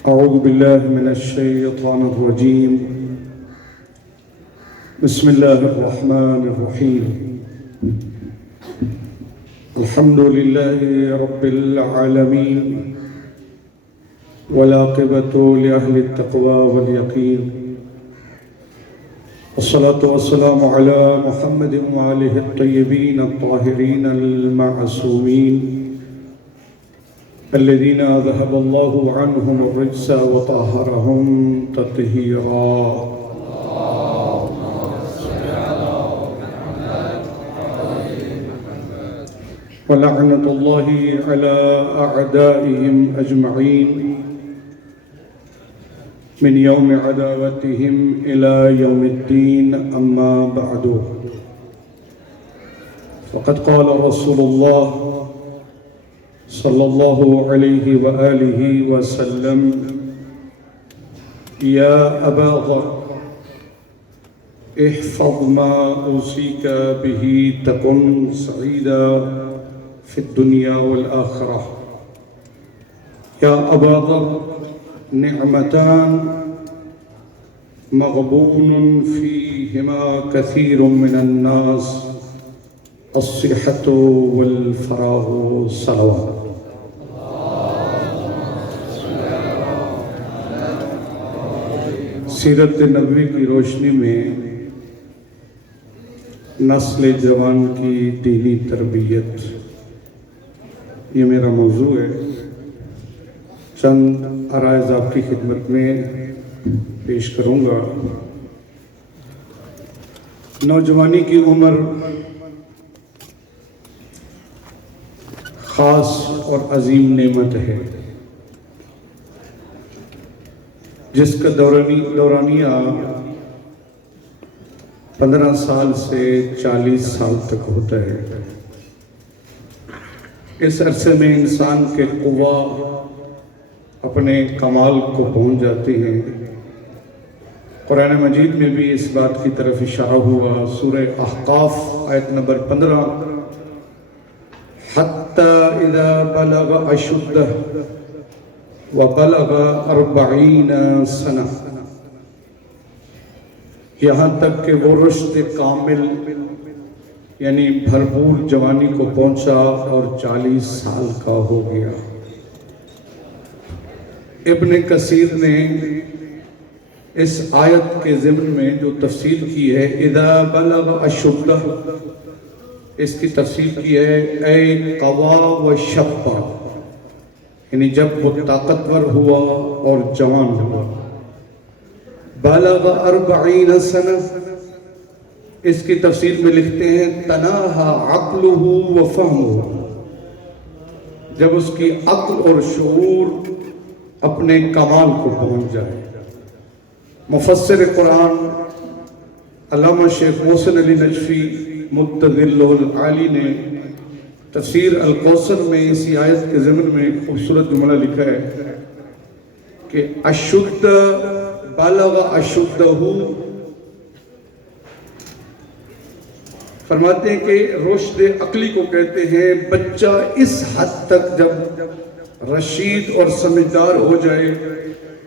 أعوذ بالله من الشيطان الرجيم. بسم الله الرحمن الرحيم. الحمد لله رب العالمين، والعاقبة لأهل التقوى واليقين، والصلاة والسلام على محمد وآله الطيبين الطاهرين المعصومين الذين ذهب الله عنهم الرجس وطهرهم تطهيرا. ولعنة الله على أعدائهم أجمعين من يوم عداوتهم إلى يوم الدين. أما بعد، فقد قال رسول الله صلى الله عليه وآله وسلم: يا أبا ذر، احفظ ما أوصيك به تكن سعيدا في الدنيا والآخرة. يا أبا ذر، نعمتان مغبون فيهما كثير من الناس: الصحة والفراغ. صلوات. سیرت نبوی کی روشنی میں نسل جوان کی دینی تربیت، یہ میرا موضوع ہے. چند عرائض آپ کی خدمت میں پیش کروں گا. نوجوانی کی عمر خاص اور عظیم نعمت ہے، جس کا دورانیہ 15 سال سے 40 سال تک ہوتا ہے. اس عرصے میں انسان کے قوا اپنے کمال کو پہنچ جاتے ہیں. قرآن مجید میں بھی اس بات کی طرف اشارہ ہوا. سورہ احقاف آیت نمبر 15: حَتَّى إِذَا بَلَغَ أَشُدَّهُ وَبَلَغَ 40 سَنَةً، یہاں تک کہ وہ رشد کامل یعنی بھرپور جوانی کو پہنچا اور 40 سال کا ہو گیا. ابن کثیر نے اس آیت کے ضمن میں جو تفسیر کی ہے، اذا بلغ اشدہ، اس کی تفسیر کی ہے اے قوا و شبا، یعنی جب وہ طاقتور ہوا اور جوان ہوا. بلغ 40 سنہ، اس کی تفسیر میں لکھتے ہیں تناہا عقلہ و فہمہ، جب اس کی عقل اور شعور اپنے کمال کو پہنچ جائے. مفسر قرآن علامہ شیخ محسن علی نجفی مبتذلہ العالی نے تفسیر القوثر میں اسی آیت کے ضمن میں خوبصورت جملہ لکھا ہے کہ اشد بلغ اشدہ، فرماتے ہیں کہ رشد عقلی کو کہتے ہیں بچہ اس حد تک جب رشید اور سمجھدار ہو جائے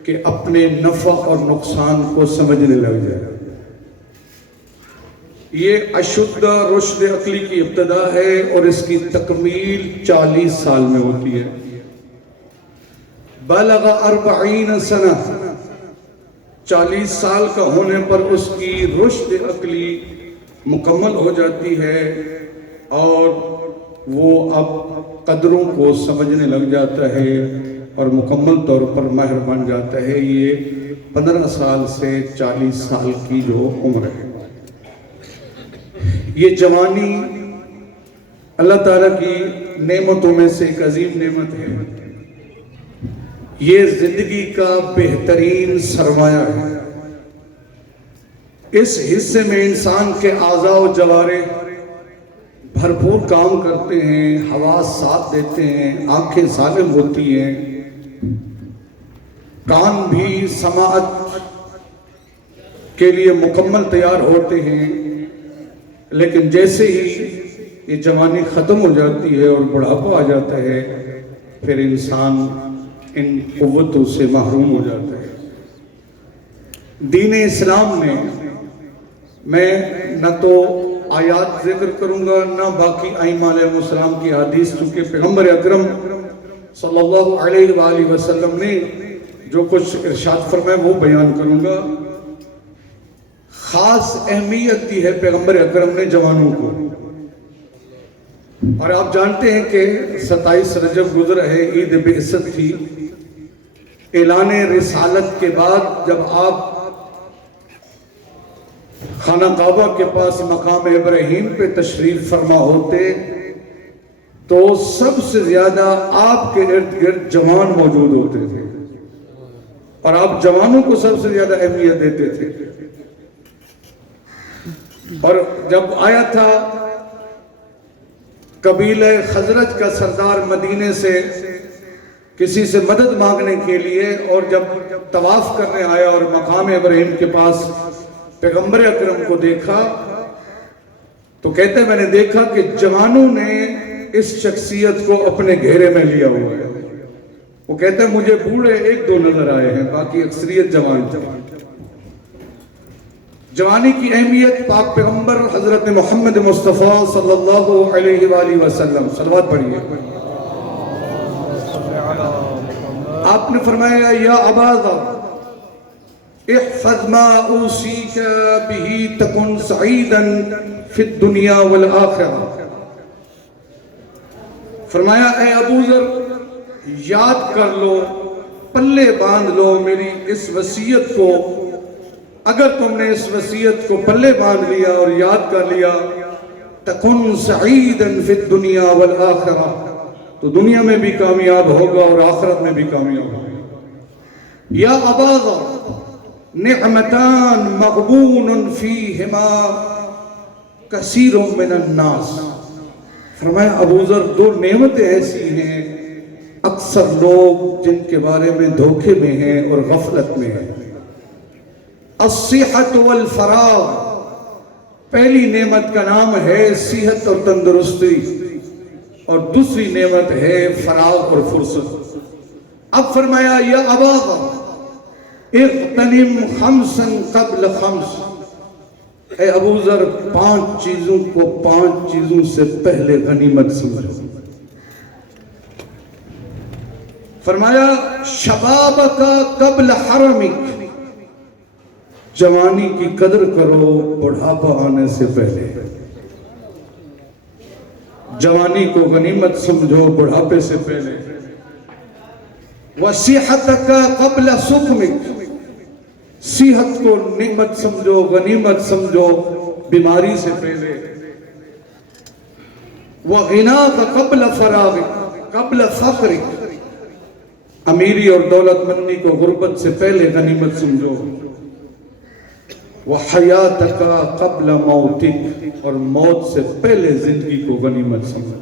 کہ اپنے نفع اور نقصان کو سمجھنے لگ جائے. یہ اشدہ رشد عقلی کی ابتدا ہے اور اس کی تکمیل 40 سال میں ہوتی ہے. بلغ 40 سنہ، 40 سال کا ہونے پر اس کی رشد عقلی مکمل ہو جاتی ہے اور وہ اب قدروں کو سمجھنے لگ جاتا ہے اور مکمل طور پر ماہر بن جاتا ہے. یہ 15 سال سے 40 سال کی جو عمر ہے، یہ جوانی اللہ تعالیٰ کی نعمتوں میں سے ایک عظیم نعمت ہے. یہ زندگی کا بہترین سرمایہ ہے. اس حصے میں انسان کے اعضاء و جوارح بھرپور کام کرتے ہیں، حواس ساتھ دیتے ہیں، آنکھیں سالم ہوتی ہیں، کان بھی سماعت کے لیے مکمل تیار ہوتے ہیں. لیکن جیسے ہی یہ جوانی ختم ہو جاتی ہے اور بڑھاپا آ جاتا ہے، پھر انسان ان قوتوں سے محروم ہو جاتا ہے۔ دین اسلام میں میں نہ تو آیات ذکر کروں گا نہ باقی ائمہ علیہ السلام کی حدیث، چونکہ پیغمبر اکرم صلی اللہ علیہ وآلہ وسلم نے جو کچھ ارشاد فرمایا وہ بیان کروں گا۔ خاص اہمیت دی ہے پیغمبر اکرم نے جوانوں کو، اور آپ جانتے ہیں کہ 27 رجب گزر ہے، عید بعثت تھی۔ اعلان رسالت کے بعد جب آپ خانہ کعبہ کے پاس مقام ابراہیم پہ تشریف فرما ہوتے تو سب سے زیادہ آپ کے ارد گرد جوان موجود ہوتے تھے، اور آپ جوانوں کو سب سے زیادہ اہمیت دیتے تھے۔ اور جب آیا تھا قبیلہ خزرج کا سردار مدینے سے کسی سے مدد مانگنے کے لیے، اور جب طواف کرنے آیا اور مقام ابراہیم کے پاس پیغمبر اکرم کو دیکھا تو کہتے ہیں میں نے دیکھا کہ جوانوں نے اس شخصیت کو اپنے گھیرے میں لیا ہوا ہے۔ وہ کہتے ہیں مجھے بوڑھے ایک دو نظر آئے ہیں، باقی اکثریت جوان تھے۔ جوانی کی اہمیت پاک پیغمبر حضرت محمد مصطفیٰ صلی اللہ علیہ وآلہ وسلم، صلوات پڑھیے۔ آپ نے فرمایا یا ابا ذر احفظ ما اوصیک بہ تکن سعیدا فی الدنیا والآخرہ۔ فرمایا اے ابو ذر یاد کر لو، پلے باندھ لو میری اس وصیت کو۔ اگر تم نے اس وصیت کو پلے باندھ لیا اور یاد کر لیا، تکن سعیدا فی الدنیا والآخرہ، تو دنیا میں بھی کامیاب ہوگا اور آخرت میں بھی کامیاب ہوگا۔ یا ابا ذر نعمتان مغبون فیہما کثیر من الناس۔ فرمایا ابو ذر دو نعمتیں ایسی ہیں اکثر لوگ جن کے بارے میں دھوکے میں ہیں اور غفلت میں ہیں۔ الصحت والفراغ، پہلی نعمت کا نام ہے صحت اور تندرستی، اور دوسری نعمت ہے فراغ اور فرصت۔ اب فرمایا یا ابا ذر اغتنم خمسا قبل خمس، اے ابو ذر 5 چیزوں کو 5 چیزوں سے پہلے غنیمت سمجھو۔ فرمایا شبابک قبل حرمک، جوانی کی قدر کرو بڑھاپا آنے سے پہلے۔ جوانی کو غنیمت سمجھو بڑھاپے سے پہلے۔ وصحتک قبل سقمک، صحت کو نعمت سمجھو غنیمت سمجھو بیماری سے پہلے۔ وغناک قبل فراغک قبل فقرک، امیری اور دولت مندی کو غربت سے پہلے غنیمت سمجھو۔ وحیاتک قبل موتک، اور موت سے پہلے زندگی کو غنیمت سمجھو۔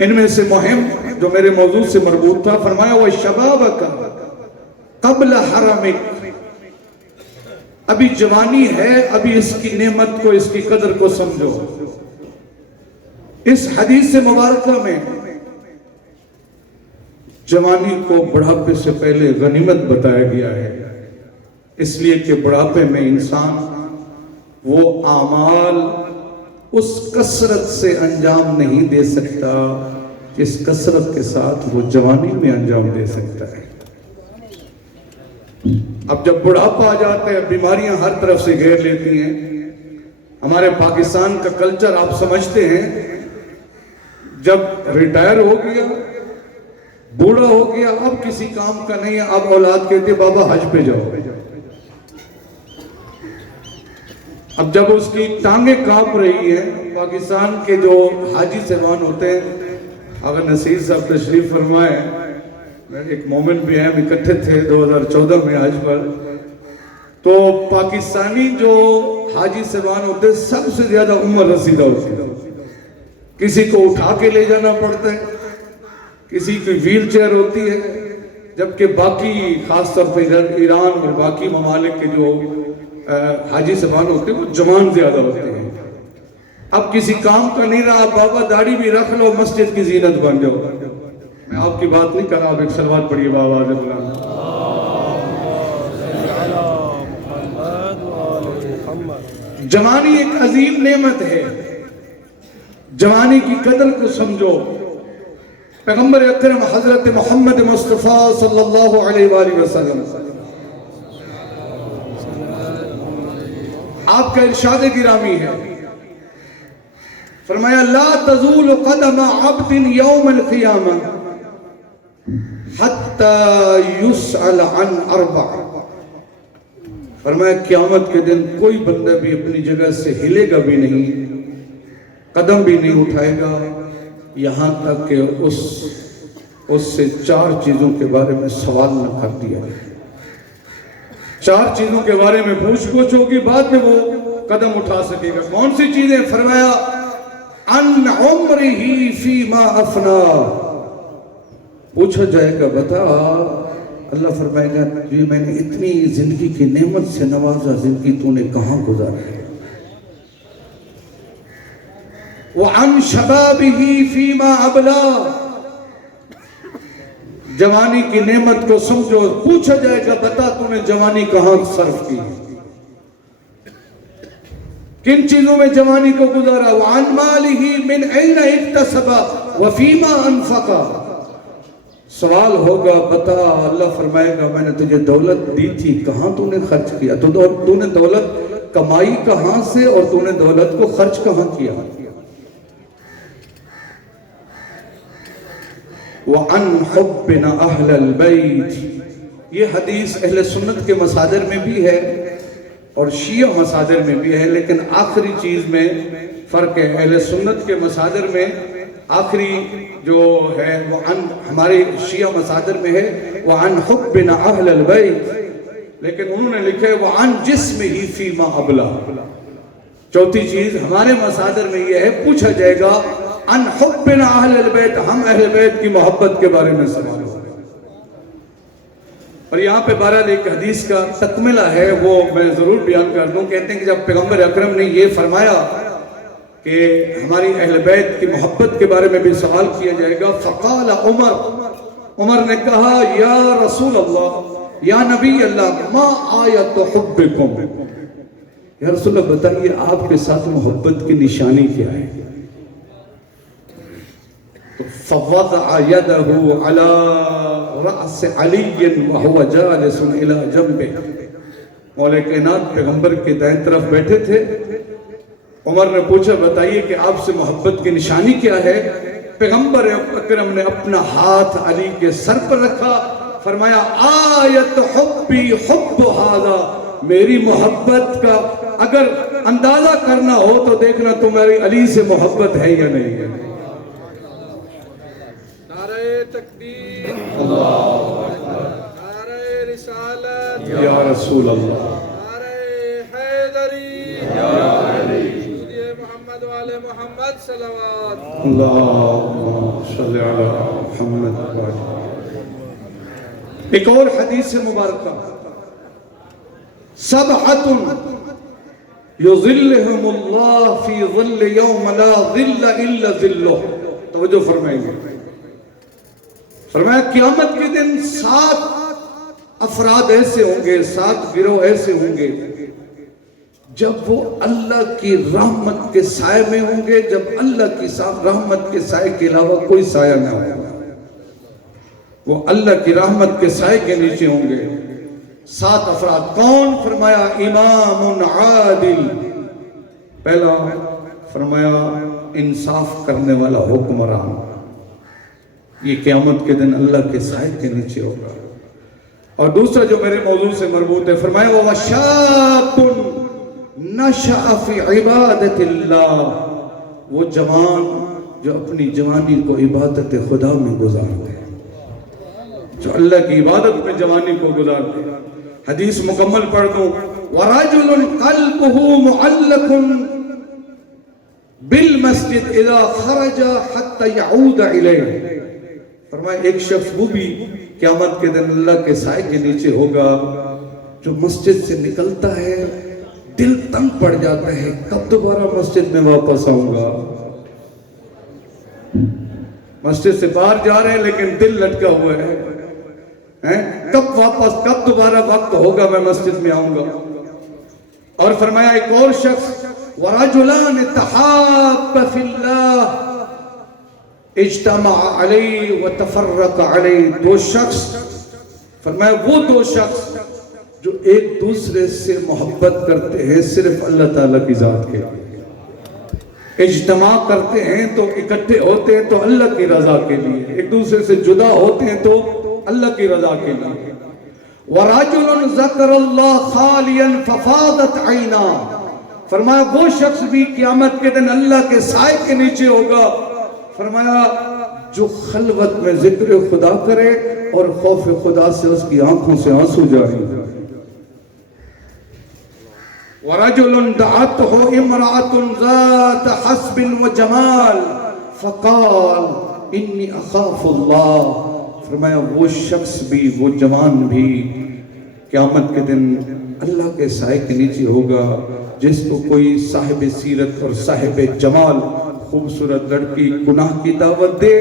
ان میں سے مہم جو میرے موضوع سے مربوط تھا، فرمایا وشبابک قبل حرمک، ابھی جوانی ہے، ابھی اس کی نعمت کو اس کی قدر کو سمجھو۔ اس حدیث مبارکہ میں جوانی کو بڑھاپے سے پہلے غنیمت بتایا گیا ہے، اس لیے کہ بڑھاپے میں انسان وہ اعمال اس کثرت سے انجام نہیں دے سکتا جس کثرت کے ساتھ وہ جوانی میں انجام دے سکتا ہے۔ اب جب بڑھاپا آ جاتا ہے، بیماریاں ہر طرف سے گھیر لیتی ہیں۔ ہمارے پاکستان کا کلچر آپ سمجھتے ہیں، جب ریٹائر ہو گیا، بوڑھا ہو گیا، اب کسی کام کا نہیں ہے، اب اولاد کہتے بابا حج پہ جاؤ۔ اب جب اس کی ٹانگیں کانپ رہی ہیں، پاکستان کے جو حاجی صاحبان ہوتے ہیں، اگر نصیر صاحب تشریف فرمائے، ایک مومن بھی ہیں، ہم اکٹھے تھے 2014 میں حج پر، تو پاکستانی جو حاجی صاحبان ہوتے ہیں سب سے زیادہ عمر رسیدہ ہوتے ہیں۔ کسی کو اٹھا کے لے جانا پڑتا ہے، کسی کی ویل چیئر ہوتی ہے، جبکہ باقی خاص طور پہ ایران اور باقی ممالک کے جو حاجی صاحبان ہوتے ہیں وہ جوان زیادہ ہوتے ہیں۔ اب کسی کام کا نہیں رہا، بابا داڑھی بھی رکھ لو، مسجد کی زینت بن جاؤ۔ میں آپ کی بات نہیں کر رہا، آپ ایک صلوات پڑھیے بآواز بلند۔ جوانی ایک عظیم نعمت ہے، جوانی کی قدر کو سمجھو۔ پیغمبر اکرم حضرت محمد مصطفیٰ صلی اللہ علیہ وآلہ وسلم آپ کا ارشاد گرامی ہے، فرمایا لا تزول قدم عبد یوم القیامہ حتی یسأل عن اربع۔ فرمایا قیامت کے دن کوئی بندہ بھی اپنی جگہ سے ہلے گا بھی نہیں، قدم بھی نہیں اٹھائے گا، یہاں تک کہ اس سے 4 چیزوں کے بارے میں سوال نہ کر دیا جائے۔ 4 چیزوں کے بارے میں پوچھ گچھ ہوگی، بعد میں وہ قدم اٹھا سکے گا۔ کون سی چیزیں؟ فرمایا ان عمرہ فیما افنا، پوچھا جائے گا بتا، اللہ فرمائے گا جی میں نے اتنی زندگی کی نعمت سے نوازا، زندگی تو نے کہاں گزاری؟ وعن شبابہ فیما ابلا، جوانی کی نعمت کو سمجھو، پوچھا جائے گا بتا تو نے جوانی کہاں صرف کی، کن چیزوں میں جوانی کو گزارا؟ وعن مالہ من این اکتسب وفیما انفقا، سوال ہوگا بتا، اللہ فرمائے گا میں نے تجھے دولت دی تھی کہاں تو نے خرچ کیا، تو نے دولت کمائی کہاں سے اور تو نے دولت کو خرچ کہاں کیا؟ وَعَنْ حُبِّنَا أَهْلَ الْبَيْتِ، یہ حدیث اہل سنت کے مصادر میں بھی ہے اور شیعہ مصادر میں بھی ہے، لیکن آخری چیز میں فرق ہے۔ اہل سنت کے مصادر میں آخری جو ہے وہ ہمارے شیعہ مصادر میں ہے وَعَنْ حُبِّنَا أَهْلَ الْبَيْتِ، لیکن انہوں نے لکھا ہے وَعَنْ جِسْمِهِ فِيمَا أَبْلَى۔ چوتھی چیز ہمارے مصادر میں یہ ہے، پوچھا جائے گا ان حبنا اہل البیت، ہم اہل بیت کی محبت کے بارے میں سوال ہو۔ اور یہاں پہ بہرحال ایک حدیث کا تکملہ ہے، وہ میں ضرور بیان کر دوں۔ کہتے ہیں کہ جب پیغمبر اکرم نے یہ فرمایا کہ ہماری اہل بیت کی محبت کے بارے میں بھی سوال کیا جائے گا، فقال عمر نے کہا یا رسول اللہ، یا نبی اللہ، ما آیت حبکم، یا رسول اللہ بتائیے آپ کے ساتھ محبت کی نشانی کیا ہے؟ فوضع يده على رأس علي وهو جالس الى جنبه، مولا کائنات پیغمبر کے دائیں طرف بیٹھے تھے، عمر نے پوچھا بتائیے کہ آپ سے محبت کی نشانی کیا ہے؟ پیغمبر اکرم نے اپنا ہاتھ علی کے سر پر رکھا، فرمایا آیت حبی حب ھذا، میری محبت کا اگر اندازہ کرنا ہو تو دیکھنا تمہاری علی سے محبت ہے یا نہیں ہے۔ تکبیر، اللہ اکبر، نعرہ رسالت یا رسول اللہ، نعرہ حیدری یا علی، سیدی محمد والے محمد صلوات، اللہم صلی علی محمد۔ ایک اور حدیث مبارکہ، سبعۃ یظلہم اللہ فی ظل یوم لا ظل الا ظلہ، توجہ فرمائیں گے۔ فرمایا قیامت کے دن 7 افراد ایسے ہوں گے، 7 گروہ ایسے ہوں گے جب وہ اللہ کی رحمت کے سائے میں ہوں گے، جب اللہ کی رحمت کے سائے کے علاوہ کوئی سایہ نہ ہوگا، وہ اللہ کی رحمت کے سائے کے نیچے ہوں گے۔ 7 افراد کون؟ فرمایا امام عادل، پہلا فرمایا انصاف کرنے والا حکمران، یہ قیامت کے دن اللہ کے سائے کے نیچے ہوگا۔ اور دوسرا جو میرے موضوع سے مربوط ہے، فرمایا وَشَابٌ نَشَأَ فِي عِبَادَةِ اللَّهِ، وہ جوان جو اپنی جوانی کو عبادت خدا میں گزارتے ہیں، جو اللہ کی عبادت میں جوانی کو گزارتے ہیں۔ حدیث مکمل پڑھ دوں، وَرَجُلٌ قَلْبُهُ مُعَلَّقٌ بِالْمَسْجِدِ إِذَا خَرَجَ حَتَّى يَعُودَ إِلَيْهِ، فرمایا ایک شخص وہ بھی قیامت کے دن اللہ کے سائے کے نیچے ہوگا جو مسجد سے نکلتا ہے دل تنگ پڑ جاتا ہے، کب دوبارہ مسجد میں واپس آؤں گا، مسجد سے باہر جا رہے ہیں لیکن دل لٹکا ہوا ہے، کب دوبارہ وقت ہوگا میں مسجد میں آؤں گا۔ اور فرمایا ایک اور شخص وَرَجُلَانِ تَحَابَّ فِي اللَّهِ اجتمع علیہ وتفرق علیہ، دو شخص، فرمایا وہ دو شخص جو ایک دوسرے سے محبت کرتے ہیں صرف اللہ تعالیٰ کی ذات کے لیے، اجتماع کرتے ہیں تو اکٹھے ہوتے ہیں تو اللہ کی رضا کے لیے، ایک دوسرے سے جدا ہوتے ہیں تو اللہ کی رضا کے لیے۔ وَرَجُلٌ ذَكَرَ اللَّهَ خَالِيًا فَفَاضَتْ عَيْنَاهُ، فرمایا وہ شخص بھی قیامت کے دن اللہ کے سائے کے نیچے ہوگا، فرمایا جو خلوت میں ذکر خدا کرے اور خوف خدا سے اس کی آنکھوں سے آنسو جاری۔ وَرَجُلٌ دَعَتْهُ امْرَأَةٌ ذَاتَ حَسْبٍ وَجَمَالٍ فَقَالَ إِنِّي أَخَافُ اللَّهَ، فرمایا وہ شخص بھی، وہ جوان بھی قیامت کے دن اللہ کے سائے کے نیچے ہوگا جس کو کوئی صاحب سیرت اور صاحب جمال خوبصورت لڑکی گناہ کی دعوت دے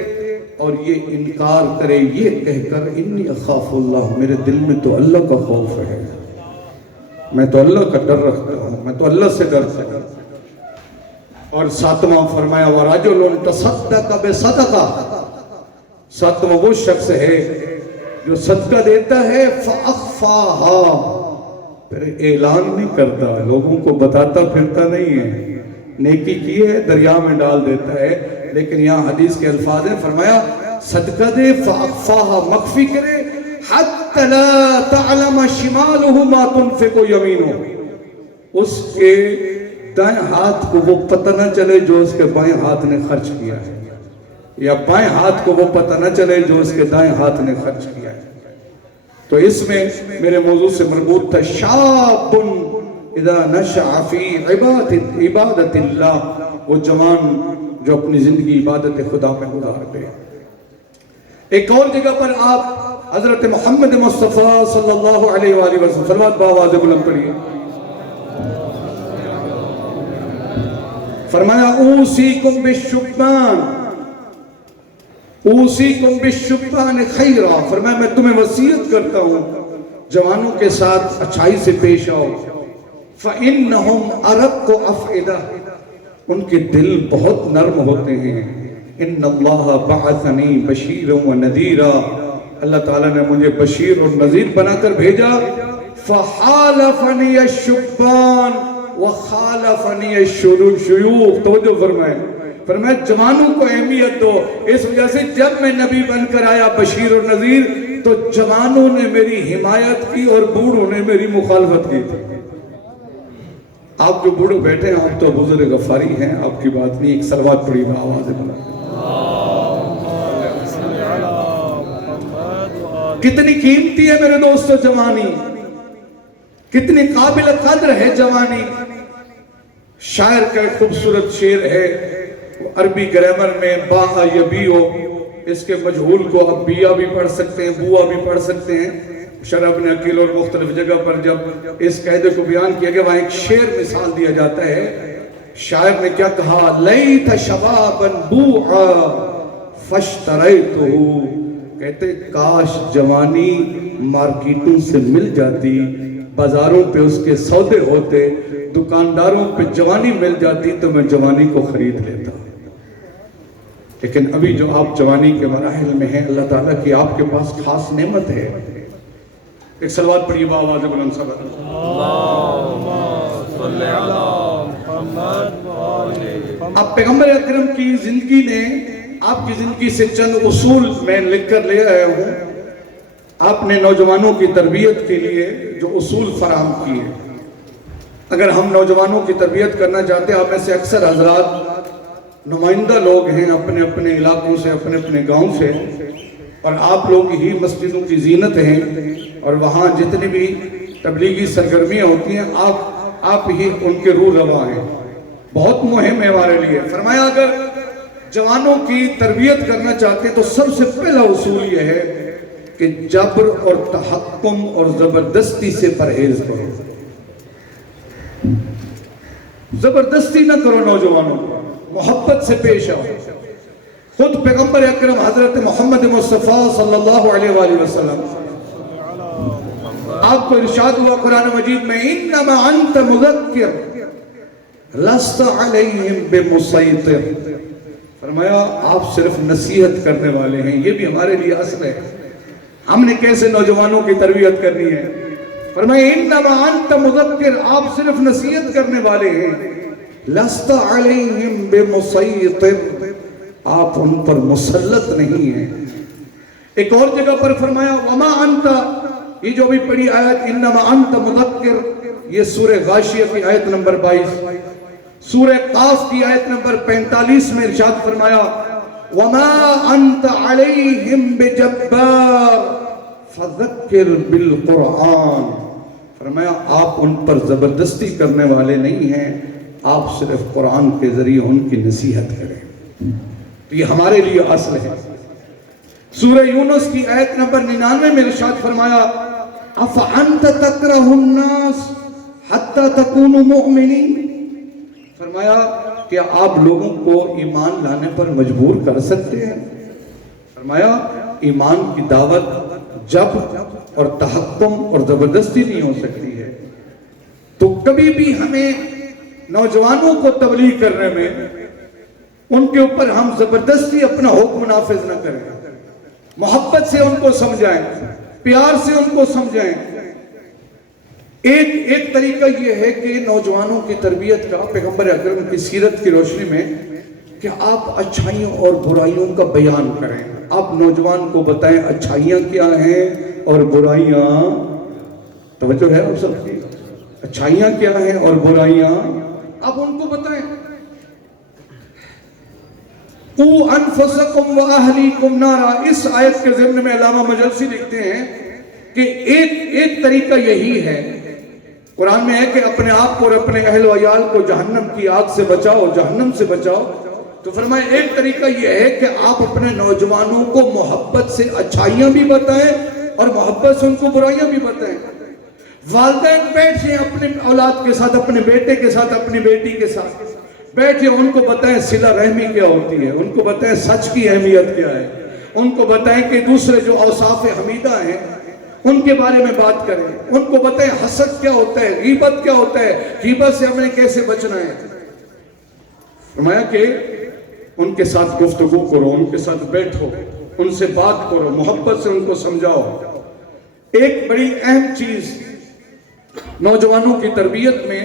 اور یہ انکار کرے یہ کہہ کر انی اخاف اللہ، میرے دل میں تو اللہ کا خوف ہے، میں تو اللہ کا ڈر رکھتا ہوں، میں تو اللہ سے ڈرتا ہوں۔ اور ساتواں فرمایا وَرَجُلٌ تَصَدَّقَ بِصَدَقَةٍ، ساتواں وہ شخص ہے جو صدقہ دیتا ہے فَأَخْفَاهَا، پھر اعلان نہیں کرتا، لوگوں کو بتاتا پھرتا نہیں ہے، نیکی کی ہے دریا میں ڈال دیتا ہے، لیکن یہاں حدیث کے الفاظ ہیں، فرمایا صدقہ دے فَأَخْفَاهَا، مخفی کرے حَتَّى لَا تَعْلَمَ شِمَالُهُ مَا تُنْفِقُ يَمِينُهُ، اس کے دائیں ہاتھ کو وہ پتہ نہ چلے جو اس کے بائیں ہاتھ نے خرچ کیا ہے، یا بائیں ہاتھ کو وہ پتہ نہ چلے جو اس کے دائیں ہاتھ نے خرچ کیا ہے۔ تو اس میں میرے موضوع سے مربوط تھا شاب اذا نشأ فی عبادت اللہ، وہ جوان جو اپنی زندگی عبادت خدا میں گزار دے۔ ایک اور جگہ پر آپ حضرت محمد مصطفیٰ صلی اللہ علیہ وآلہ وسلم صلوات بآواز بلند پڑھیے، فرمایا اوصیکم بالشبان، اوصیکم بالشبان خیرا، فرمایا میں تمہیں وصیت کرتا ہوں جوانوں کے ساتھ اچھائی سے پیش آؤ، فَإِنَّهُمْ أَرَقُّ أَفْئِدَةً، ان کے دل بہت نرم ہوتے ہیں، ان اللہ بعثنی بشیر و نذیرا، اللہ تعالیٰ نے مجھے بشیر اور نذیر بنا کر بھیجا، فَحَالَفَنِيَ الشُّبَّانِ وَخَالَفَنِيَ الشُّيُوخ، توجہ فرمائیں، فرمایا جوانوں کو اہمیت دو، اس وجہ سے جب میں نبی بن کر آیا بشیر اور نذیر تو جوانوں نے میری حمایت کی اور بوڑھوں نے میری مخالفت کی تھی۔ آپ جو بوڑھے بیٹھے ہیں آپ تو بزرگ غفاری ہیں، آپ کی بات نہیں، ایک صلوات پڑھی میں آواز بلند۔ کتنی قیمتی ہے میرے دوستو جوانی، کتنی قابل قدر ہے جوانی۔ شاعر کا ایک خوبصورت شعر ہے، عربی گرامر میں با یبیو، اس کے مجہول کو اب بیا بھی پڑھ سکتے ہیں، بوا بھی پڑھ سکتے ہیں۔ شرح ابن عقیل اور مختلف جگہ پر جب اس قاعدے کو بیان کیا گیا وہاں ایک شعر مثال دیا جاتا ہے، شاعر نے کیا کہا، لیت شبابا بوعا فاشتریتہ، کہتے کاش جوانی مارکیٹوں سے مل جاتی، بازاروں پہ اس کے سودے ہوتے، دکانداروں پہ جوانی مل جاتی تو میں جوانی کو خرید لیتا۔ لیکن ابھی جو آپ جوانی کے مراحل میں ہیں، اللہ تعالیٰ کی آپ کے پاس خاص نعمت ہے۔ ایک صلوات پڑھیے بآواز بلند صلی اب پیغمبر اکرم کی زندگی نے، آپ کی زندگی سے چند اصول میں لکھ کر لے آیا ہوں، آپ نے نوجوانوں کی تربیت کے لیے جو اصول فراہم کیے۔ اگر ہم نوجوانوں کی تربیت کرنا چاہتے ہیں، آپ میں سے اکثر حضرات نمائندہ لوگ ہیں اپنے اپنے علاقوں سے، اپنے اپنے گاؤں سے، اور آپ لوگ ہی مسجدوں کی زینت ہیں، اور وہاں جتنی بھی تبلیغی سرگرمیاں ہوتی ہیں آپ ہی ان کے روح رواں ہیں، بہت مہم ہے ہمارے لیے۔ فرمایا اگر جوانوں کی تربیت کرنا چاہتے ہیں تو سب سے پہلا اصول یہ ہے کہ جبر اور تحکم اور زبردستی سے پرہیز کرو، زبردستی نہ کرو، نوجوانوں کو محبت سے پیش آؤ، خود پیغمبر اکرم حضرت محمد مصطفیٰ صلی اللہ علیہ وآلہ وسلم آپ کو ارشاد ہوا قرآن مجید میں انما انت مذکر لست علیہم بمسیطر، فرمایا آپ صرف نصیحت کرنے والے ہیں. یہ بھی ہمارے لیے اصل ہے، ہم نے کیسے نوجوانوں کی تربیت کرنی ہے. فرمایا انما انت مذکر، آپ صرف نصیحت کرنے والے ہیں. لست علیہم بمسیطر، آپ ان پر مسلط نہیں ہیں. ایک اور جگہ پر فرمایا وما انت، یہ جو بھی پڑھی آیت انما انت مذکر، یہ سورہ غاشیہ کی آیت نمبر 22. سورہ قاف کی آیت نمبر 45 میں ارشاد فرمایا وما انت علیہم بجبار فذکر بالقرآن، فرمایا آپ ان پر زبردستی کرنے والے نہیں ہیں، آپ صرف قرآن کے ذریعے ان کی نصیحت کریں. تو یہ ہمارے لیے اصل ہے. سورہ یونس کی آیت نمبر 99 میں ارشاد فرمایا افانت تکرہ الناس حتی تکونوا مؤمنین، فرمایا کیا آپ لوگوں کو ایمان لانے پر مجبور کر سکتے ہیں؟ فرمایا ایمان کی دعوت جب اور تحکم اور زبردستی نہیں ہو سکتی ہے. تو کبھی بھی ہمیں نوجوانوں کو تبلیغ کرنے میں ان کے اوپر ہم زبردستی اپنا حکم نافذ نہ کریں، محبت سے ان کو سمجھائیں، پیار سے ان کو سمجھائیں. ایک طریقہ یہ ہے کہ نوجوانوں کی تربیت کا پیغمبر اکرم کی سیرت کی روشنی میں کہ آپ اچھائیوں اور برائیوں کا بیان کریں. آپ نوجوان کو بتائیں اچھائیاں کیا ہیں اور برائیاں، توجہ ہے آپ سب کی، اچھائیاں کیا ہیں اور برائیاں آپ ان کو بتائیں. قُوا أَنفُسَكُمْ وَأَهْلِيكُمْ نَارًا، اس آیت کے ضمن میں علامہ مجلسی لکھتے ہیں کہ ایک طریقہ یہی ہے، قرآن میں ہے کہ اپنے آپ کو اور اپنے اہل و عیال کو جہنم کی آگ سے بچاؤ، جہنم سے بچاؤ. تو فرمایا ایک طریقہ یہ ہے کہ آپ اپنے نوجوانوں کو محبت سے اچھائیاں بھی بتائیں اور محبت سے ان کو برائیاں بھی بتائیں. والدین بیٹھیں اپنے اولاد کے ساتھ، اپنے بیٹے کے ساتھ، اپنی بیٹی کے ساتھ بیٹھیں، ان کو بتائیں صلہ رحمی کیا ہوتی ہے، ان کو بتائیں سچ کی اہمیت کیا ہے، ان کو بتائیں کہ دوسرے جو اوصاف حمیدہ ہیں ان کے بارے میں بات کریں، ان کو بتائیں حسد کیا ہوتا ہے، غیبت کیا ہوتا ہے، غیبت سے ہمیں کیسے بچنا ہے. فرمایا کہ ان کے ساتھ گفتگو کرو، ان کے ساتھ بیٹھو، ان سے بات کرو، محبت سے ان کو سمجھاؤ. ایک بڑی اہم چیز نوجوانوں کی تربیت میں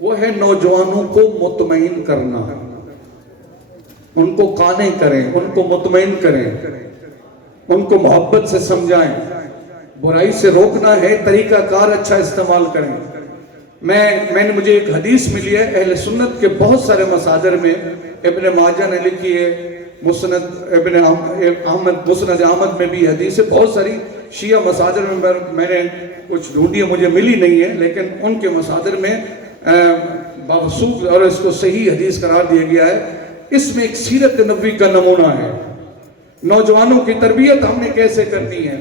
وہ ہے نوجوانوں کو مطمئن کرنا. ان کو قانع کریں، ان کو مطمئن کریں، ان کو محبت سے سمجھائیں. برائی سے روکنا ہے، طریقہ کار اچھا استعمال کریں. مجھے ایک حدیث ملی ہے اہل سنت کے بہت سارے مصادر میں، ابن ماجہ نے لکھی ہے، مسند ابن احمد، مسند احمد میں بھی حدیث ہے، بہت ساری شیعہ مصادر میں نے کچھ ڈھونڈی، مجھے ملی نہیں ہے، لیکن ان کے مصادر میں موثوق اور اس کو صحیح حدیث قرار دیا گیا ہے. اس میں ایک سیرت نبوی کا نمونہ ہے، نوجوانوں کی تربیت ہم نے کیسے کرنی ہے.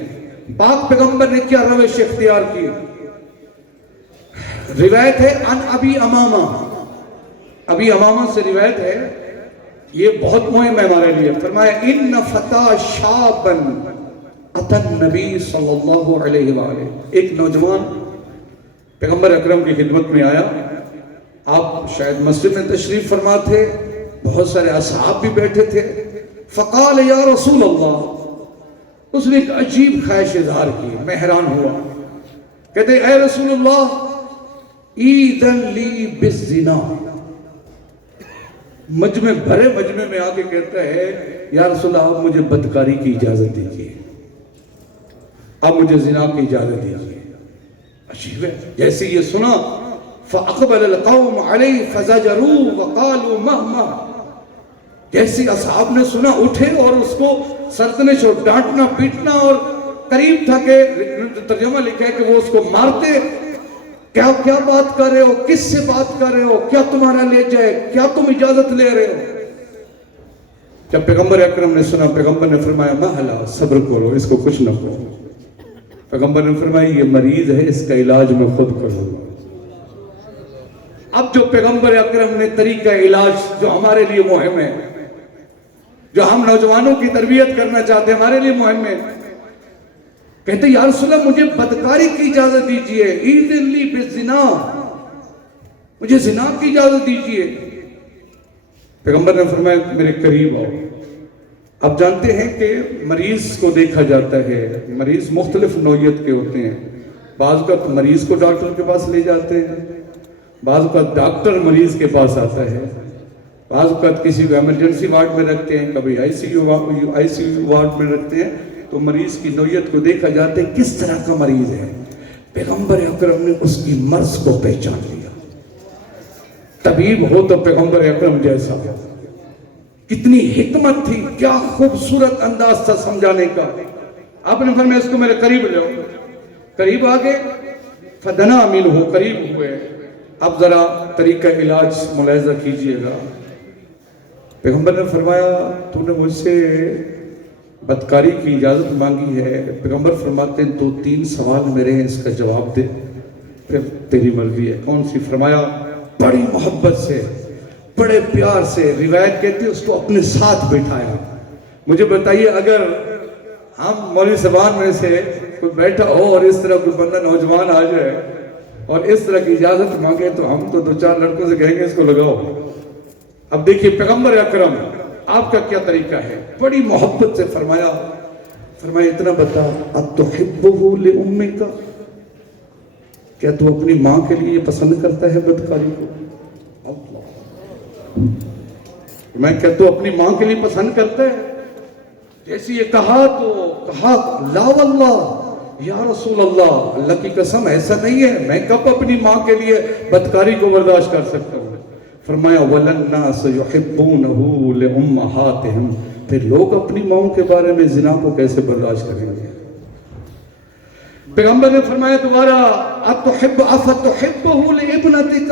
پاک پیغمبر نے کیا روش اختیار کی. روایت ہے ان ابی امامہ، ابی امامہ سے روایت ہے، یہ بہت مہم ہے ہمارے لیے. فرمایا ان فتى شابا اتى النبی صلی اللہ علیہ وآلہ، ایک نوجوان پیغمبر اکرم کی خدمت میں آیا. آپ شاید مسجد میں تشریف فرما تھے، بہت سارے اصحاب بھی بیٹھے تھے. فقال یا رسول اللہ، اس نے ایک عجیب خواہش اظہار کی. میں حیران ہوا، کہتے اے رسول اللہ ایذن لی بالزنا. بھرے مجمع میں آ کے کہتا ہے یا رسول اللہ آپ مجھے بدکاری کی اجازت دیجیے، آپ مجھے زنا کی اجازت دیجیے. عجیب ہے. جیسے یہ سنا فاقبل القوم علیہ فزجروا وقالوا مهما، جیسے اصحاب نے سنا اٹھے اور اس کو سرزنش اور ڈانٹنا پیٹنا، اور قریب تھا کہ ترجمہ لکھا ہے کہ وہ اس کو مارتے. کیا بات کر رہے ہو، کس سے بات کر رہے ہو، کیا تمہارا لے جائے، کیا تم اجازت لے رہے ہو. جب پیغمبر اکرم نے سنا، پیغمبر نے فرمایا مہلا، صبر کرو، اس کو کچھ نہ کہو. پیغمبر نے فرمایا یہ مریض ہے، اس کا علاج میں خود کروں گا. اب جو پیغمبر اکرم نے طریقہ علاج جو ہمارے لیے مہم ہے، جو ہم نوجوانوں کی تربیت کرنا چاہتے ہیں، ہمارے لیے مہم ہے. کہتے یا رسول اللہ مجھے بدکاری کی اجازت دیجئے، اذن لی بالزنا، مجھے زنا کی اجازت دیجئے. پیغمبر نے فرمایا میرے قریب آؤ. اب جانتے ہیں کہ مریض کو دیکھا جاتا ہے، مریض مختلف نوعیت کے ہوتے ہیں. بعض اوقات مریض کو ڈاکٹر کے پاس لے جاتے ہیں، بعض اوقات ڈاکٹر مریض کے پاس آتا ہے، بعض اوقات کسی کو ایمرجنسی وارڈ میں رکھتے ہیں، کبھی آئی سی یو وارڈ میں رکھتے ہیں. تو مریض کی نوعیت کو دیکھا جاتا ہے کس طرح کا مریض ہے. پیغمبر اکرم نے اس کی مرض کو پہچان لیا. طبیب ہو تو پیغمبر اکرم جیسا ہو. کتنی حکمت تھی، کیا خوبصورت انداز تھا سمجھانے کا. آپ نے فرمایا اس کو میرے قریب لے آؤ. قریب آگے فدنا امین ہو، قریب ہوئے. اب ذرا طریقہ علاج ملاحظہ کیجئے گا. پیغمبر نے فرمایا تو نے مجھ سے بدکاری کی اجازت مانگی ہے. پیغمبر فرماتے ہیں 2-3 سوال میرے ہیں، اس کا جواب دے پھر تیری مرضی ہے. کون سی؟ فرمایا بڑی محبت سے، بڑے پیار سے. روایت کہتی ہے اس کو اپنے ساتھ بٹھایا. مجھے بتائیے اگر ہم مولوی صاحبان میں سے کوئی بیٹھا ہو اور اس طرح کوئی بندہ نوجوان آ جائے اور اس طرح کی اجازت مانگے تو ہم تو 2-4 لڑکوں سے کہیں گے اس کو لگاؤ. اب دیکھیے پیغمبر اکرم آپ کا کیا طریقہ ہے. بڑی محبت سے فرمایا اتنا بتا اتحبہ لأمک، کیا تو اپنی ماں کے لیے یہ پسند کرتا ہے بدکاری کو؟ میں کیا تو اپنی ماں کے لیے پسند کرتا ہے؟ جیسے یہ کہا تو کہا لا واللہ یا رسول اللہ، اللہ کی قسم ایسا نہیں ہے، میں کب اپنی ماں کے لیے بدکاری کو برداشت کر سکتا ہوں. فرمایا وَلَلنَّاسَ يُحِبُّونَهُ لِأُمَّهَاتِهِمْ، پھر لوگ اپنی ماں کے بارے میں زنا کو کیسے برداشت کریں گے. پیغمبر نے فرمایا دوبارہ أَفَتُحِبُّهُ لِإِبْنَتِكَ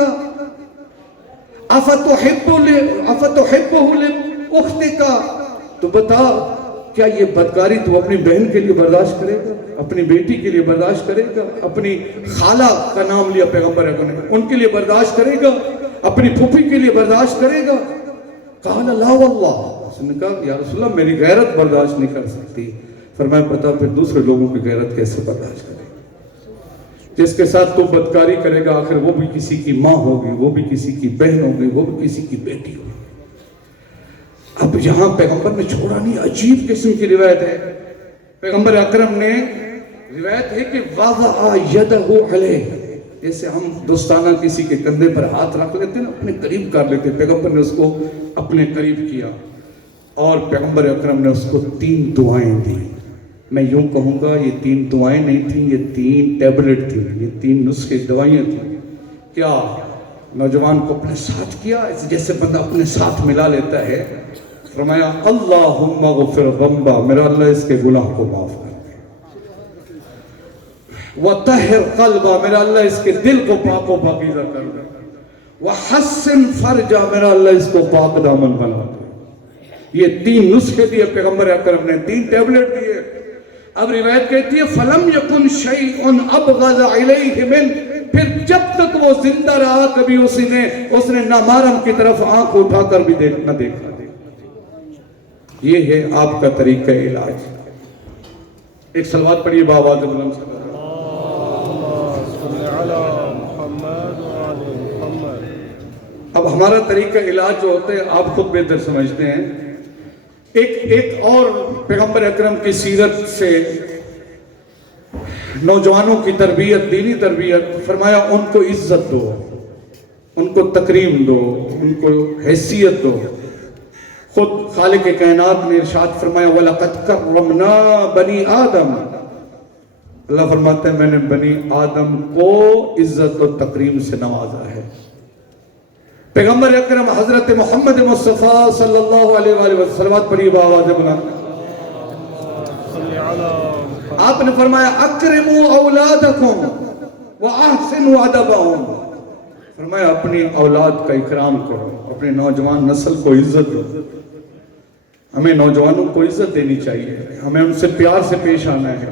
أَفَتُحِبُّهُ لِأُخْتِكَ، تو بتا کیا یہ بدکاری تو اپنی بہن کے لیے برداشت کرے گا، اپنی بیٹی کے لیے برداشت کرے گا، اپنی خالہ کا نام لیا پیغمبر نے، ان کے لیے برداشت کرے گا، اپنی پھوپھی کے لیے برداشت کرے گا؟ قال لا واللہ، اس نے کہا یا رسول اللہ میری غیرت برداشت نہیں کر سکتی. فرمایا بتا پھر دوسرے لوگوں کی غیرت کیسے برداشت کرے گا؟ جس کے ساتھ تو بدکاری کرے گا آخر وہ بھی کسی کی ماں ہوگی، وہ بھی کسی کی بہن ہوگی، وہ بھی کسی کی بیٹی ہوگی. اب یہاں پیغمبر نے چھوڑا نہیں، عجیب قسم کی روایت ہے. پیغمبر اکرم نے روایت ہے کہ وضع یدہ علیہ، جیسے ہم دوستانہ کسی کے کندھے پر ہاتھ رکھ لیتے ہیں نا، اپنے قریب کر لیتے. پیغمبر نے اس کو اپنے قریب کیا اور پیغمبر اکرم نے اس کو 3 دعائیں دی. میں یوں کہوں گا یہ 3 دعائیں نہیں تھیں، یہ 3 ٹیبلٹ تھیں، یہ 3 نسخے دوائیاں تھیں. کیا نوجوان کو اپنے ساتھ کیا جیسے بندہ اپنے ساتھ ملا لیتا ہے. فرمایا اللہم اغفر ذنبا، میرا اللہ اس کے گناہ کو معاف کر دے. وطہر قلبا، میرا اللہ اس کے دل کو پاک و پاکیزہ کر دے. وحسن فرجا، میرا اللہ اس کو پاک دامن بنا دے. یہ 3 نسخے دیے پیغمبر اکرم نے، 3 ٹیبلٹ دیے. اب روایت کہتی ہے فلم یکن شیء ابغض الیہ من، پھر جب تک وہ زندہ رہا کبھی اس نے نامحرم کی طرف آنکھ اٹھا کر بھی نہ دیکھا. یہ ہے آپ کا طریقہ علاج. ایک صلوات پڑھیے بآواز بلند سے. اب ہمارا طریقہ علاج جو ہوتا ہے آپ خود بہتر سمجھتے ہیں. ایک اور پیغمبر اکرم کی سیرت سے نوجوانوں کی تربیت، دینی تربیت. فرمایا ان کو عزت دو، ان کو تکریم دو، ان کو حیثیت دو. خود خالق کائنات نے ارشاد فرمایا وَلَقَدْ كَرَّمْنَا بَنِي آدم، اللہ فرماتے ہیں میں نے بنی آدم کو عزت و تکریم سے نوازا ہے. پیغمبر اکرم حضرت محمد مصطفیٰ صلی اللہ علیہ وآلہ وسلم، صلوات پڑھیے بآواز بلند. آپ نے فرمایا اکرموا اولادکم واحسنوا ادبہم، فرمایا اپنی اولاد کا اکرام کرو، اپنے نوجوان نسل کو عزت دو. ہمیں نوجوانوں کو عزت دینی چاہیے، ہمیں ان سے پیار سے پیش آنا ہے.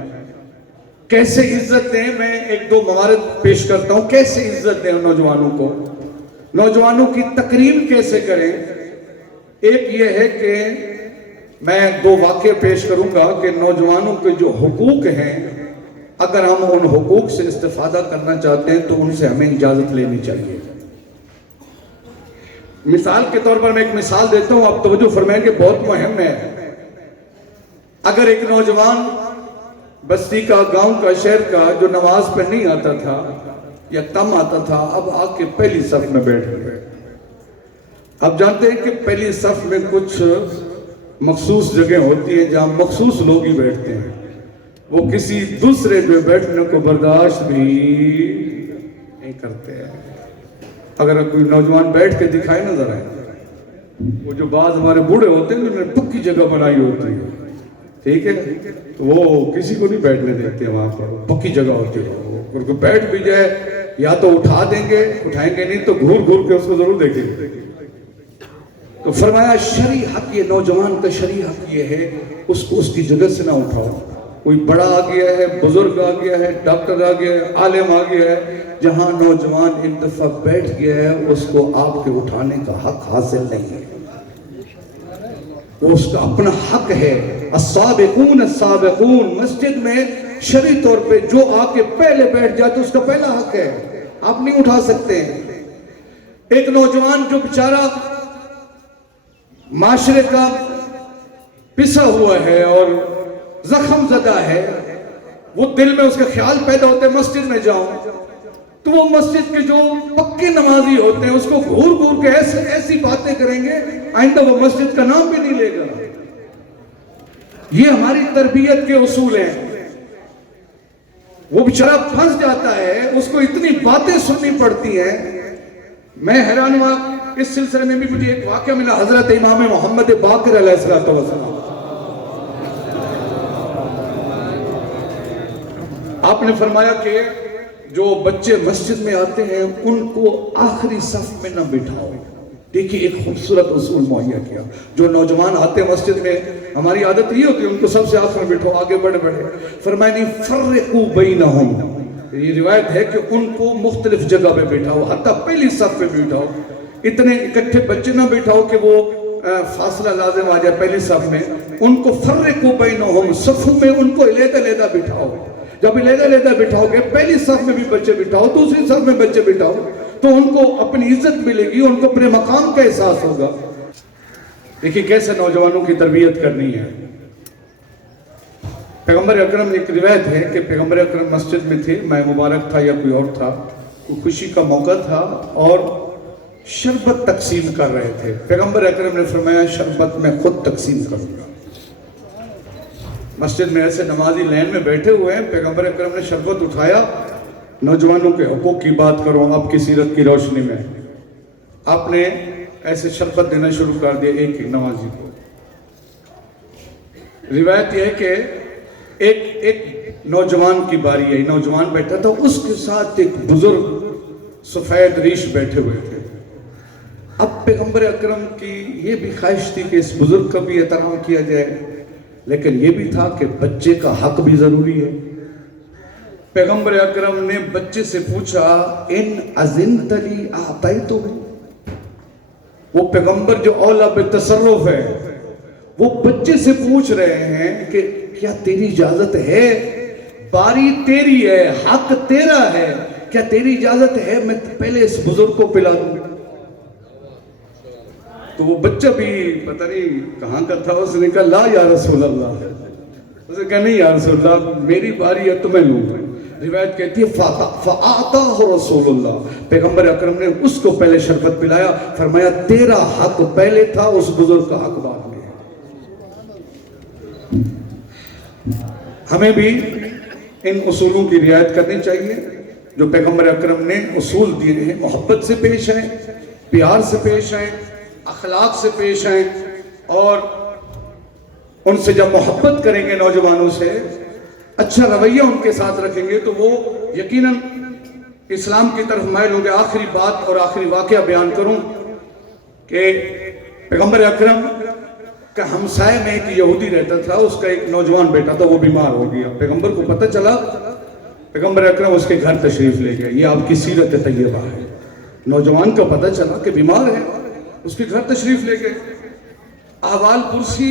کیسے عزت دیں؟ میں 1-2 موارد پیش کرتا ہوں. کیسے عزت دیں نوجوانوں کو، نوجوانوں کی تکریم کیسے کریں؟ ایک یہ ہے کہ میں 2 واقعے پیش کروں گا کہ نوجوانوں کے جو حقوق ہیں، اگر ہم ان حقوق سے استفادہ کرنا چاہتے ہیں تو ان سے ہمیں اجازت لینی چاہیے۔ مثال کے طور پر میں ایک مثال دیتا ہوں، آپ توجہ فرمائیں کہ بہت مہم ہے۔ اگر ایک نوجوان بستی کا، گاؤں کا، شہر کا جو نماز پہ نہیں آتا تھا یا کم آتا تھا، اب آ کے پہلی صف میں بیٹھ گئے۔ اب جانتے ہیں کہ پہلی صف میں کچھ مخصوص جگہ ہوتی ہے جہاں مخصوص لوگ ہی بیٹھتے ہیں، وہ کسی دوسرے پہ بیٹھنے کو برداشت بھی نہیں کرتے ہیں۔ اگر کوئی نوجوان بیٹھ کے دکھائے نہ ذرا، وہ جو بعض ہمارے بوڑھے ہوتے ہیں انہوں نے پکی جگہ بنائی ہوتی ہے، ٹھیک ہے، تو وہ کسی کو نہیں بیٹھنے دیتے وہاں پر، پکی جگہ ہوتی ہے، اور کوئی بیٹھ بھی جائے یا تو اٹھا دیں گے، اٹھائیں گے نہیں تو گھور گھور کے اس کو ضرور دیکھیں گے۔ تو فرمایا شرعی حق، یہ نوجوان کا شرعی حق یہ ہے اس کو اس کی جگہ سے نہ اٹھاؤ۔ کوئی بڑا آ گیا ہے، بزرگ آ گیا ہے، ڈاکٹر آ گیا ہے، عالم آ گیا ہے، جہاں نوجوان ایک دفعہ بیٹھ گیا ہے اس کو آپ کے اٹھانے کا حق حاصل نہیں ہے، وہ اس کا اپنا حق ہے۔ السابقون السابقون، مسجد میں شرعی طور پہ جو آ کے پہلے بیٹھ جائے تو اس کا پہلا حق ہے، آپ نہیں اٹھا سکتے۔ ایک نوجوان جو بیچارہ معاشرے کا پسا ہوا ہے اور زخم زدہ ہے، وہ دل میں اس کا خیال پیدا ہوتا ہے مسجد میں جاؤں، تو وہ مسجد کے جو پکے نمازی ہوتے ہیں اس کو گھور گھور کے ایسی باتیں کریں گے، آئندہ وہ مسجد کا نام بھی نہیں لے گا۔ یہ ہماری تربیت کے اصول ہیں۔ وہ بیچارہ پھنس جاتا ہے، اس کو اتنی باتیں سننی پڑتی ہیں۔ میں حیران ہوا، اس سلسلے میں بھی مجھے ایک واقعہ ملا، حضرت امام محمد باقر علیہ السلام، آپ نے فرمایا کہ جو بچے مسجد میں آتے ہیں ان کو آخری صف میں نہ بٹھاؤ۔ دیکھیے ایک خوبصورت اصول مہیا کیا۔ جو نوجوان آتے ہیں مسجد میں، ہماری عادت یہ ہوتی ہے ان کو سب سے آخر میں بٹھاؤ، آگے بڑھے بڑھے۔ فرمایا نہیں، فرقوا بینہم، یہ روایت ہے کہ ان کو مختلف جگہ پہ بٹھاؤ، حتیٰ پہلی صف پہ بٹھاؤ، اتنے اکٹھے بچے نہ بٹھاؤ کہ وہ فاصلہ لازم آ جائے پہلی صف میں، ان کو فرقوا بینہم، صفوں میں ان کو علیحدہ علیحدہ بٹھاؤ۔ جب علیحدہ علیحدہ بٹھاؤ گے، پہلی صف میں بھی بچے بٹھاؤ، دوسری صف میں بچے بٹھاؤ، تو ان کو اپنی عزت ملے گی، ان کو اپنے مقام کا احساس ہوگا۔ دیکھیے کیسے نوجوانوں کی تربیت کرنی ہے۔ پیغمبر اکرم، ایک روایت ہے کہ پیغمبر اکرم مسجد میں تھے، ماہ مبارک تھا یا کوئی اور تھا، کوئی خوشی کا موقع تھا اور شربت تقسیم کر رہے تھے۔ پیغمبر اکرم نے فرمایا شربت میں خود تقسیم کروں گا۔ مسجد میں ایسے نمازی لین میں بیٹھے ہوئے ہیں، پیغمبر اکرم نے شربت اٹھایا، نوجوانوں کے حقوق کی بات کرو آپ کی سیرت کی روشنی میں، آپ نے ایسے شربت دینا شروع کر دیا ایک ایک نمازی کو۔ روایت یہ ہے کہ ایک نوجوان کی باری ہے، نوجوان بیٹھا تھا، اس کے ساتھ ایک بزرگ سفید ریش بیٹھے ہوئے تھے۔ اب پیغمبر اکرم کی یہ بھی خواہش تھی کہ اس بزرگ کا بھی احترام کیا جائے، لیکن یہ بھی تھا کہ بچے کا حق بھی ضروری ہے۔ پیغمبر اکرم نے بچے سے پوچھا ان اذنت لی اعطیتہ، وہ پیغمبر جو اولا بالتصرف ہے، وہ بچے سے پوچھ رہے ہیں کہ کیا تیری اجازت ہے؟ باری تیری ہے، حق تیرا ہے، کیا تیری اجازت ہے میں پہلے اس بزرگ کو پلا دوں؟ تو وہ بچہ بھی پتہ نہیں کہاں کا تھا، اس نے کہا لا یا رسول اللہ، اس نے کہا نہیں یا رسول اللہ میری باری ہے تو میں لوں گا۔ روایت کہتی ہے فَأَعْطَاهُ رسول اللہ، پیغمبر اکرم نے اس کو پہلے شربت پلایا، فرمایا تیرا حق پہلے تھا، اس بزرگ کا حق بعد میں۔ ہمیں بھی ان اصولوں کی رعایت کرنی چاہیے جو پیغمبر اکرم نے اصول دیے ہیں۔ محبت سے پیش آئیں، پیار سے پیش آئیں، اخلاق سے پیش آئیں، اور ان سے جب محبت کریں گے نوجوانوں سے، اچھا رویہ ان کے ساتھ رکھیں گے تو وہ یقیناً اسلام کی طرف مائل ہوں گے۔ آخری بات اور آخری واقعہ بیان کروں کہ پیغمبر اکرم کا ہمسائے میں ایک یہودی رہتا تھا، اس کا ایک نوجوان بیٹا تھا، وہ بیمار ہو گیا۔ پیغمبر کو پتہ چلا، پیغمبر اکرم اس کے گھر تشریف لے گئے۔ یہ آپ کی سیرت طیبہ ہے۔ نوجوان کا پتہ چلا کہ بیمار ہے، اس کے گھر تشریف لے گئے، احوال پرسی